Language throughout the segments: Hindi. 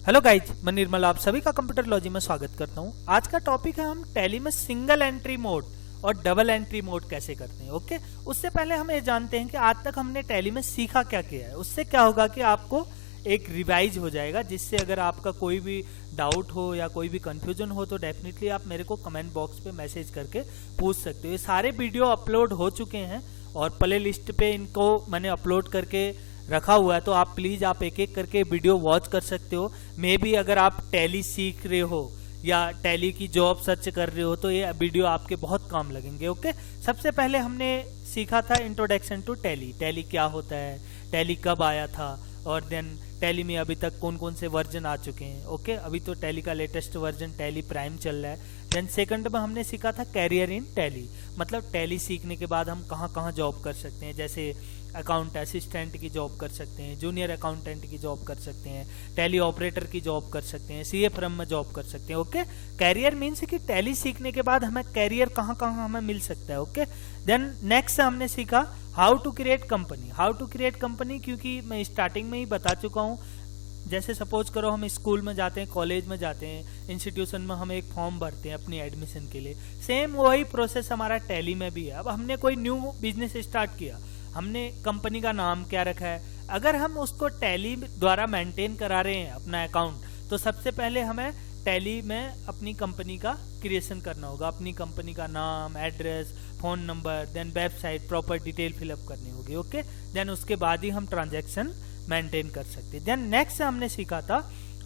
हेलो गाइज, मैं निर्मल आप सभी का कंप्यूटर लॉजी में स्वागत करता हूं। आज का टॉपिक है हम टैली में सिंगल एंट्री मोड और डबल एंट्री मोड कैसे करते हैं। ओके, उससे पहले हम ये जानते हैं कि आज तक हमने टैली में सीखा क्या किया है। उससे क्या होगा कि आपको एक रिवाइज हो जाएगा, जिससे अगर आपका कोई भी डाउट हो या कोई भी कंफ्यूजन हो तो डेफिनेटली आप मेरे को कमेंट बॉक्स पे मैसेज करके पूछ सकते हो। ये सारे वीडियो अपलोड हो चुके हैं और प्ले लिस्ट पे इनको मैंने अपलोड करके रखा हुआ है, तो आप प्लीज आप एक एक करके वीडियो वॉच कर सकते हो। मे बी अगर आप टैली सीख रहे हो या टैली की जॉब सर्च कर रहे हो तो ये वीडियो आपके बहुत काम लगेंगे। ओके, सबसे पहले हमने सीखा था इंट्रोडक्शन टू टैली। टैली क्या होता है, टैली कब आया था, और देन टैली में अभी तक कौन कौन से वर्जन आ चुके हैं। ओके, अभी तो टैली का लेटेस्ट वर्जन टैली प्राइम चल रहा है। देन सेकंड में हमने सीखा था कैरियर इन टैली, मतलब टैली सीखने के बाद हम कहाँ कहाँ जॉब कर सकते हैं। जैसे अकाउंट असिस्टेंट की जॉब कर सकते हैं, जूनियर अकाउंटेंट की जॉब कर सकते हैं, टैली ऑपरेटर की जॉब कर सकते हैं, सीए फर्म में जॉब कर सकते हैं। ओके, कैरियर मीन्स कि टैली सीखने के बाद हमें कैरियर कहाँ कहाँ हमें मिल सकता है। ओके, देन नेक्स्ट हमने सीखा how to create company. How to create company क्योंकि मैं स्टार्टिंग में ही बता चुका हूँ। जैसे सपोज करो हम स्कूल में जाते हैं, कॉलेज में जाते हैं, इंस्टीट्यूशन में हम एक फॉर्म भरते हैं अपनी एडमिशन के लिए, सेम वही प्रोसेस हमारा टैली में भी है। अब हमने कोई न्यू बिजनेस स्टार्ट किया, हमने कंपनी का नाम क्या रखा है, अगर हम उसको टैली द्वारा मेंटेन करा रहे हैं अपना अकाउंट, तो सबसे पहले हमें टैली में अपनी कंपनी का क्रिएशन करना होगा। अपनी कंपनी का नाम, address, phone number, then website, proper detail fill up करनी होगी। ओके, देन उसके बाद ही हम ट्रांजैक्शन मेंटेन कर सकते हैं। देन नेक्स्ट हमने सीखा था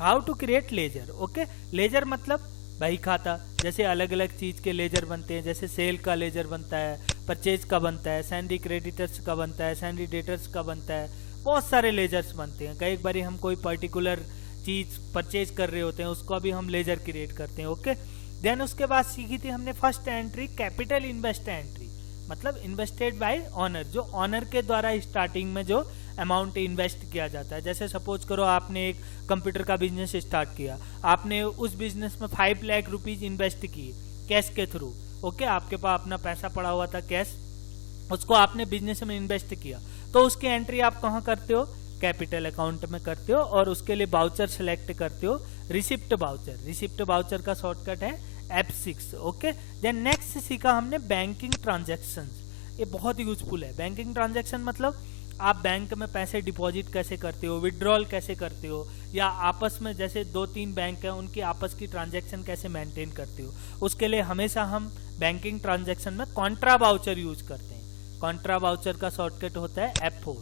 how to create ledger. Okay, ledger मतलब बही खाता। जैसे अलग अलग चीज के लेजर बनते हैं, जैसे सेल का लेजर बनता है, परचेज का बनता है, सैंडी क्रेडिटर्स का बनता है, सैंडी डेटर्स का बनता है, बहुत सारे लेजर्स बनते हैं। कई बार हम कोई पर्टिकुलर चीज परचेज कर रहे होते हैं, उसको भी हम लेजर क्रिएट करते हैं। ओके, देन उसके बाद सीखी थी हमने first entry capital invest entry, मतलब इन्वेस्टेड बाय ऑनर, जो ऑनर के द्वारा स्टार्टिंग में जो अमाउंट इन्वेस्ट किया जाता है। जैसे सपोज करो आपने एक कंप्यूटर का बिजनेस स्टार्ट किया, आपने उस बिजनेस में 5 लाख रुपीज इन्वेस्ट किए कैश के थ्रू। ओके, आपके पास अपना पैसा पड़ा हुआ था कैश, उसको आपने बिजनेस में इन्वेस्ट किया, तो उसकी एंट्री आप कहाँ करते हो, कैपिटल अकाउंट में करते हो, और उसके लिए बाउचर सेलेक्ट करते हो, रिसिप्ट बाउचर। रिसिप्ट बाउचर का शॉर्टकट है F6। ओके, देन नेक्स्ट सीखा हमने बैंकिंग ट्रांजेक्शन। ये बहुत यूजफुल है। बैंकिंग ट्रांजेक्शन मतलब आप बैंक में पैसे डिपॉजिट कैसे करते हो, विड्रॉल कैसे करते हो, या आपस में जैसे 2-3 बैंक है उनकी आपस की ट्रांजेक्शन कैसे मेंटेन करते हो। उसके लिए हमेशा हम बैंकिंग ट्रांजेक्शन में कॉन्ट्रा बाउचर यूज करते हैं। कॉन्ट्रा बाउचर का शॉर्टकट होता है F4,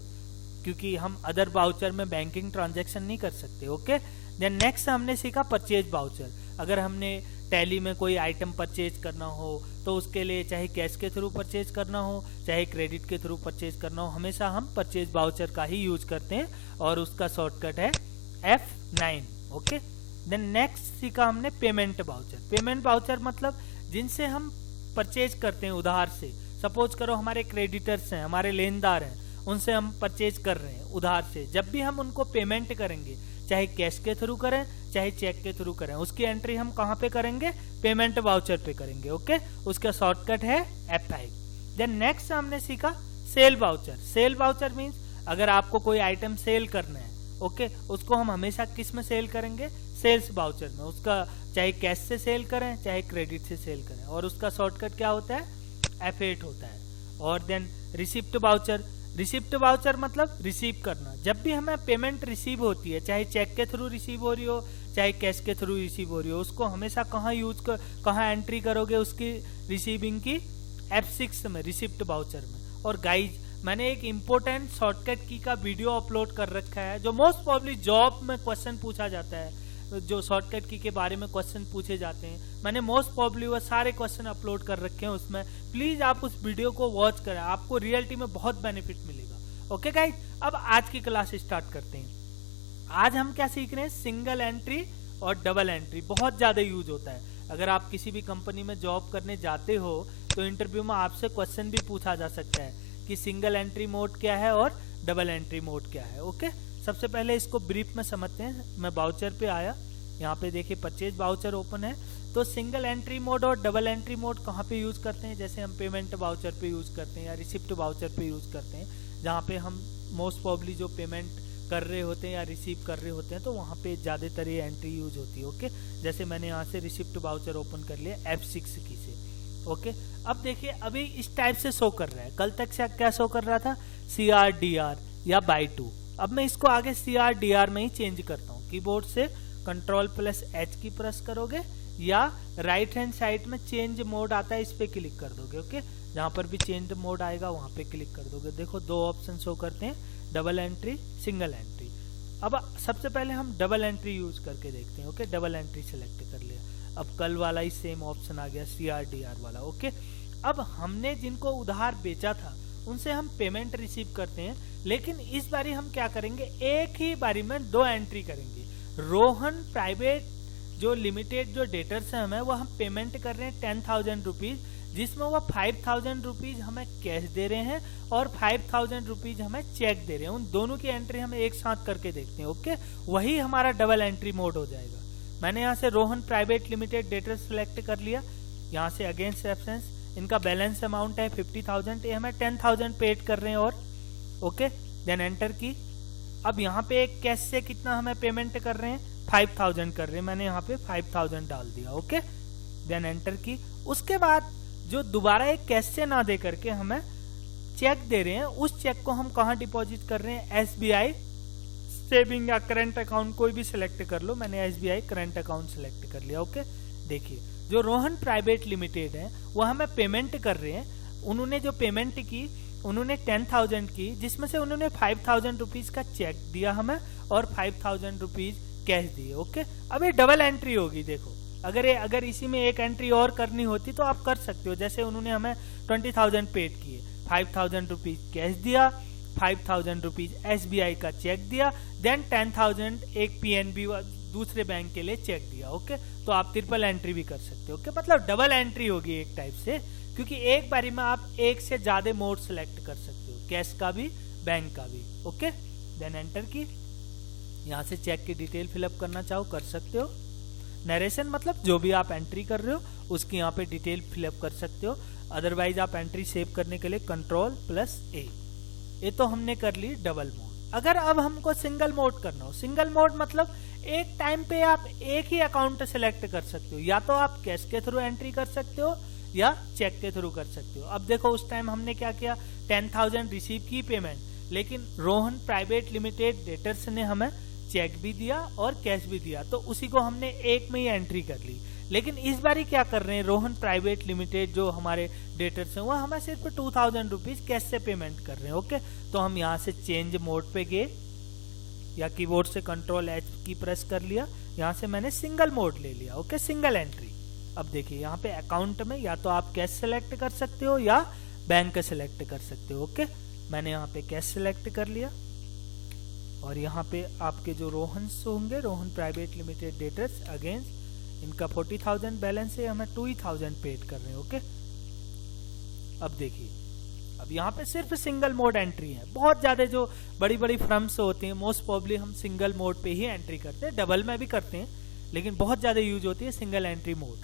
क्योंकि हम अदर बाउचर में बैंकिंग ट्रांजेक्शन नहीं कर सकते। ओके, देन नेक्स्ट हमने सीखा परचेज बाउचर। अगर हमने टैली में कोई आइटम परचेज करना हो तो उसके लिए चाहे कैश के थ्रू परचेज करना हो, चाहे क्रेडिट के थ्रू परचेज करना हो, हमेशा हम परचेज बाउचर का ही यूज करते हैं और उसका शॉर्टकट है F9। ओके, देन नेक्स्ट सीखा हमने पेमेंट बाउचर। पेमेंट बाउचर मतलब जिनसे हम परचेज करते हैं उधार से। सपोज करो हमारे क्रेडिटर्स हैं, हमारे लेनदार हैं, उनसे हम परचेज कर रहे हैं उधार से। जब भी हम उनको पेमेंट करेंगे, चाहे कैश के थ्रू करें चाहे चेक के थ्रू करें, उसकी एंट्री हम कहाँ पे करेंगे, पेमेंट वाउचर पे करेंगे। ओके, उसका शॉर्टकट है F5। देन नेक्स्ट हमने सीखा cell voucher. Cell voucher means अगर आपको कोई आइटम सेल करना है, ओके, उसको हम हमेशा किस में सेल करेंगे, सेल्स वाउचर में। उसका चाहे कैश से सेल करें चाहे क्रेडिट से सेल करें, और उसका शॉर्टकट क्या होता है, F8 होता है। और then receipt voucher. Receipt voucher मतलब रिसीव करना। जब भी हमें पेमेंट रिसीव होती है, चाहे चेक के थ्रू रिसीव हो रही हो चाहे कैश के थ्रू रिसीव हो रही हो, उसको हमेशा कहाँ एंट्री करोगे, उसकी रिसीविंग की F6 में, रिसिप्ट वाउचर में। और गाइज, मैंने एक इंपॉर्टेंट शॉर्टकट की का वीडियो अपलोड कर रखा है, जो मोस्ट प्रॉब्ली जॉब में क्वेश्चन पूछा जाता है, जो शॉर्टकट की के बारे में क्वेश्चन पूछे जाते हैं। मैंने मोस्ट प्रॉब्ली वो सारे क्वेश्चन अपलोड कर रखे हैं उसमें। प्लीज आप उस वीडियो को वॉच करें, आपको रियलिटी में बहुत बेनिफिट मिलेगा। ओके गाइज, अब आज की क्लास स्टार्ट करते हैं। आज हम क्या सीख रहे हैं, सिंगल एंट्री और डबल एंट्री बहुत ज्यादा यूज होता है। अगर आप किसी भी कंपनी में जॉब करने जाते हो तो इंटरव्यू में आपसे क्वेश्चन भी पूछा जा सकता है कि सिंगल एंट्री मोड क्या है और डबल एंट्री मोड क्या है। ओके, सबसे पहले इसको ब्रीफ में समझते हैं। मैं बाउचर पे आया, यहाँ पे देखिए परचेज बाउचर ओपन है। तो सिंगल एंट्री मोड और डबल एंट्री मोड कहाँ पे यूज करते हैं, जैसे हम पेमेंट बाउचर पे यूज करते हैं या रिसिप्ट बाउचर पे यूज करते हैं, जहाँ पे हम मोस्ट प्रॉब्ली जो पेमेंट कर रहे होते हैं या रिसीव कर रहे होते हैं तो वहाँ पे ज़्यादातर ये एंट्री यूज होती है। ओके, जैसे मैंने यहाँ से रिसिप्ट वाउचर ओपन कर लिया F6 की से। ओके, अब देखिए अभी इस टाइप से शो कर रहा है, कल तक से क्या शो कर रहा था CRDR या बाय 2। अब मैं इसको आगे CRDR में ही चेंज करता हूँ। कीबोर्ड से Ctrl+H की प्रेस करोगे या राइट हैंड साइड में चेंज मोड आता है, इस पे क्लिक कर दोगे। ओके, जहाँ पर भी चेंज मोड आएगा वहाँ पे क्लिक कर दोगे। देखो दो ऑप्शन शो करते हैं, डबल एंट्री, सिंगल एंट्री। अब सबसे पहले हम डबल एंट्री यूज करके देखते हैं। ओके, डबल एंट्री सेलेक्ट कर लिया, अब कल वाला ही सेम ऑप्शन आ गया CRDR वाला। ओके, अब हमने जिनको उधार बेचा था उनसे हम पेमेंट रिसीव करते हैं, लेकिन इस बारी हम क्या करेंगे, एक ही बारी में 2 एंट्री करेंगे। रोहन प्राइवेट जो लिमिटेड जो डेटर्स है हमें, वो हम पेमेंट कर रहे हैं 10,000 रुपीज, जिसमें वो 5,000 रुपीज हमें कैश दे रहे हैं और 5,000 रुपीज हमें चेक दे रहे हैं। उन दोनों की एंट्री हम एक साथ करके देखते हैं। ओके, वही हमारा डबल एंट्री मोड हो जाएगा। मैंने यहाँ से Rohan private limited debtor select कर लिया, यहाँ से अगेंस्ट रेफरेंस इनका बैलेंस अमाउंट है 50,000, ये हमें 10,000 पेड कर रहे हैं और ओके, देन एंटर की। अब यहाँ पे एक कैश से कितना हमें पेमेंट कर रहे हैं, 5,000 कर रहे हैं, मैंने यहाँ पे 5,000 डाल दिया। ओके, देन एंटर की। उसके बाद जो दोबारा एक कैश से ना दे करके हमें चेक दे रहे हैं, उस चेक को हम कहाँ डिपॉजिट कर रहे हैं, SBI सेविंग या करंट अकाउंट कोई भी सिलेक्ट कर लो, मैंने SBI करंट अकाउंट सिलेक्ट कर लिया। ओके, देखिए जो रोहन प्राइवेट लिमिटेड है वो हमें पेमेंट कर रहे हैं। उन्होंने जो पेमेंट की, उन्होंने 10,000 की, जिसमें से उन्होंने 5,000 रुपीज का चेक दिया हमें और 5,000 रुपीज कैश दिए। ओके, अब ये डबल एंट्री होगी। देखो अगर इसी में एक एंट्री और करनी होती तो आप कर सकते हो। जैसे उन्होंने हमें 20,000 पेड किए, 5,000 रुपीज कैश दिया, 5,000 रुपीज SBI का चेक दिया, देन 10,000 एक PNB दूसरे बैंक के लिए चेक दिया। ओके, तो आप ट्रिपल एंट्री भी कर सकते हो। ओके, मतलब डबल एंट्री होगी एक टाइप से, क्योंकि एक बारी में आप एक से ज्यादा मोड सेलेक्ट कर सकते हो, कैश का भी बैंक का भी। ओके, देन एंटर की। यहाँ से चेक की डिटेल फिलअप करना चाहो कर सकते हो। नरेशन मतलब जो भी आप एंट्री कर रहे हो उसकी यहाँ पे डिटेल फिलअप कर सकते हो। अदरवाइज आप एंट्री सेव करने के लिए Ctrl+A। ये तो हमने कर ली डबल मोड। अगर अब हमको सिंगल मोड करना हो, सिंगल मोड मतलब एक टाइम पे आप एक ही अकाउंट सेलेक्ट कर सकते हो, या तो आप कैश के थ्रू एंट्री कर सकते हो या चेक के थ्रू कर सकते हो। अब देखो उस टाइम हमने क्या किया, 10,000 रिसीव की पेमेंट, लेकिन रोहन प्राइवेट लिमिटेड डेटर्स ने हमें चेक भी दिया और कैश भी दिया, तो उसी को हमने एक में ही एंट्री कर ली। लेकिन इस बारी क्या कर रहे हैं, रोहन प्राइवेट लिमिटेड जो हमारे डेटर्स हैं वो हमें सिर्फ 2,000 रुपीज कैश से पेमेंट कर रहे हैं। ओके, तो हम यहाँ से चेंज मोड पे गए या कीबोर्ड से Ctrl+H की प्रेस कर लिया, यहाँ से मैंने सिंगल मोड ले लिया। Okay, single entry. अब देखिए यहाँ पे अकाउंट में या तो आप कैश सेलेक्ट कर सकते हो या बैंक सेलेक्ट कर सकते हो। ओके, मैंने यहाँ पे कैश सेलेक्ट कर लिया और यहाँ पे आपके जो रोहन होंगे, Rohan private limited debtors against इनका 40,000 बैलेंस है, हमें 2,000 पेड कर रहे हैं। ओके, अब देखिए अब यहाँ पे सिर्फ सिंगल मोड एंट्री है। बहुत ज्यादा जो बड़ी बड़ी फर्म्स होती हैं मोस्ट प्रोबेबली हम सिंगल मोड पे ही एंट्री करते हैं, डबल में भी करते हैं, लेकिन बहुत ज्यादा यूज होती है सिंगल एंट्री मोड।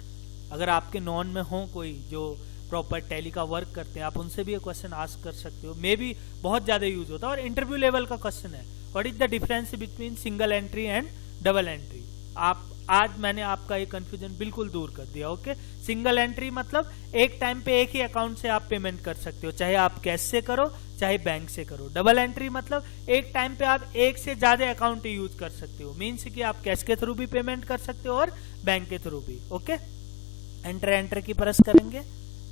अगर आपके नॉन में हो कोई जो प्रॉपर टैली का वर्क करते हैं, आप उनसे भी ये क्वेश्चन आस्क कर सकते हो, मे बी बहुत ज्यादा यूज होता है और इंटरव्यू लेवल का क्वेश्चन है, what is the difference between single entry and double entry. आप आज मैंने आपका ये कंफ्यूजन बिल्कुल दूर कर दिया। ओके, सिंगल एंट्री मतलब एक टाइम पे एक ही अकाउंट से आप पेमेंट कर सकते हो, चाहे आप कैश से करो चाहे बैंक से करो। डबल एंट्री मतलब एक टाइम पे आप एक से ज्यादा अकाउंट यूज कर सकते हो, मीन्स कि आप कैश के थ्रू भी पेमेंट कर सकते हो और बैंक के थ्रू भी। ओके, एंटर की प्रेस करेंगे,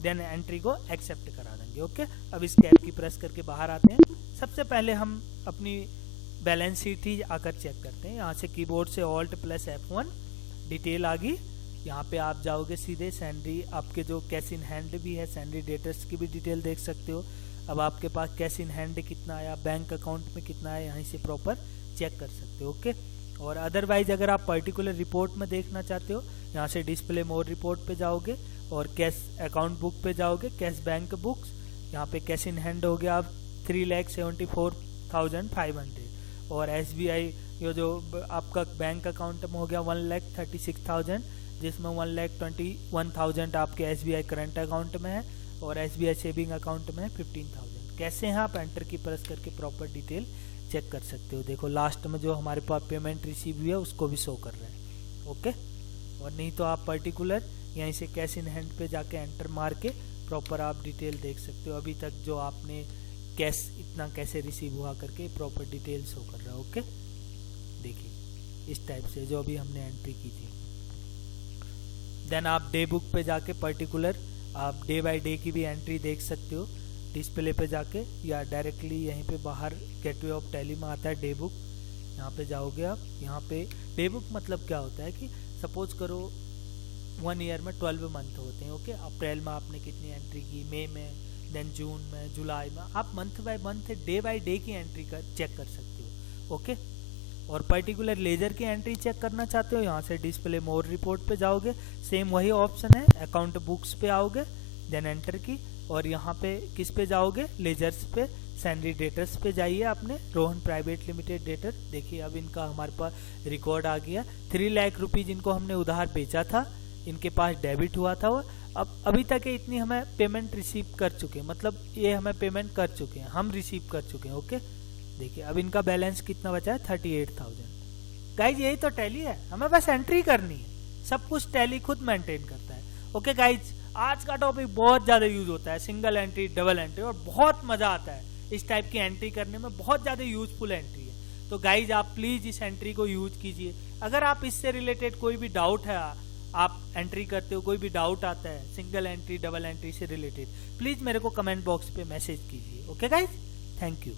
देन एंट्री को एक्सेप्ट करा देंगे। ओके, अब इस कैप की प्रेस करके बाहर आते हैं। सबसे पहले हम अपनी बैलेंस शीट ही आकर चेक करते हैं। यहाँ से कीबोर्ड से Alt+F1 डिटेल आ गई। यहाँ पे आप जाओगे सीधे सैंडी, आपके जो कैश इन हैंड भी है, सैंडी डेटर्स की भी डिटेल देख सकते हो। अब आपके पास कैश इन हैंड कितना आया, बैंक अकाउंट में कितना है, यहाँ से प्रॉपर चेक कर सकते हो। ओके, और अदरवाइज अगर आप पर्टिकुलर रिपोर्ट में देखना चाहते हो, यहाँ से डिस्प्ले मोर रिपोर्ट पे जाओगे और कैश अकाउंट बुक पे जाओगे, कैश बैंक बुक्स, यहाँ पे कैश इन हैंड हो गया आप 3,74,500 और SBI ये जो आपका बैंक अकाउंट में हो गया 1,36,000, जिसमें 1,21,000 आपके SBI करंट अकाउंट में है और SBI सेविंग अकाउंट में है 15,000। कैसे हैं आप एंटर की प्रेस करके प्रॉपर डिटेल चेक कर सकते हो। देखो लास्ट में जो हमारे पास पेमेंट रिसीव हुई है उसको भी शो कर रहा है। ओके, और नहीं तो आप पर्टिकुलर यहीं से कैश इन हैंड पे जाके एंटर मार के प्रॉपर आप डिटेल देख सकते हो, अभी तक जो आपने कैश इतना कैसे रिसीव हुआ करके प्रॉपर डिटेल शो कर रहा है। ओके, देखिए इस टाइप से जो अभी हमने एंट्री की थी। देन आप डे बुक पे जाके पर्टिकुलर आप डे बाय डे की भी एंट्री देख सकते हो डिस्प्ले पे जाके, या डायरेक्टली यहीं पे बाहर गेटवे ऑफ टैली में आता है डे बुक, यहाँ पे जाओगे आप। यहाँ पे डे बुक मतलब क्या होता है कि सपोज करो 1 ईयर में 12 मंथ होते हैं। ओके, अप्रैल में आपने कितनी एंट्री की, मई में, देन जून में, जुलाई में, आप month by month day by day की एंट्री चेक कर सकते हो। ओके, और पर्टिकुलर लेजर की एंट्री चेक करना चाहते हो, यहाँ से डिस्प्ले मोर रिपोर्ट पे जाओगे, सेम वही ऑप्शन है, अकाउंट बुक्स पे आओगे, देन एंटर की, और यहाँ पे किस पे जाओगे, लेजर्स पे, सैलरी डेटर्स पे जाइए अपने रोहन प्राइवेट लिमिटेड डेटर। देखिए अब इनका हमारे पास रिकॉर्ड आ गया, 3 लाख रुपीज इनको हमने उधार बेचा था, इनके पास डेबिट हुआ था वो, अब अभी तक ये इतनी हमें पेमेंट रिसीव कर चुके हैं, मतलब ये हमें पेमेंट कर चुके हैं, हम रिसीव कर चुके हैं। ओके, देखिए अब इनका बैलेंस कितना बचा है, 38,000। गाइज यही तो टैली है, हमें बस एंट्री करनी है, सब कुछ टैली खुद मेंटेन करता है। ओके गाइज, आज का टॉपिक बहुत ज्यादा यूज होता है, सिंगल एंट्री, डबल एंट्री, और बहुत मजा आता है इस टाइप की एंट्री करने में, बहुत ज्यादा यूजफुल एंट्री है। तो गाइज आप प्लीज इस एंट्री को यूज कीजिए। अगर आप इससे रिलेटेड कोई भी डाउट है, आप एंट्री करते हो, कोई भी डाउट आता है सिंगल एंट्री, डबल एंट्री से रिलेटेड, प्लीज मेरे को कमेंट बॉक्स पे मैसेज कीजिए। Okay guys, thank you.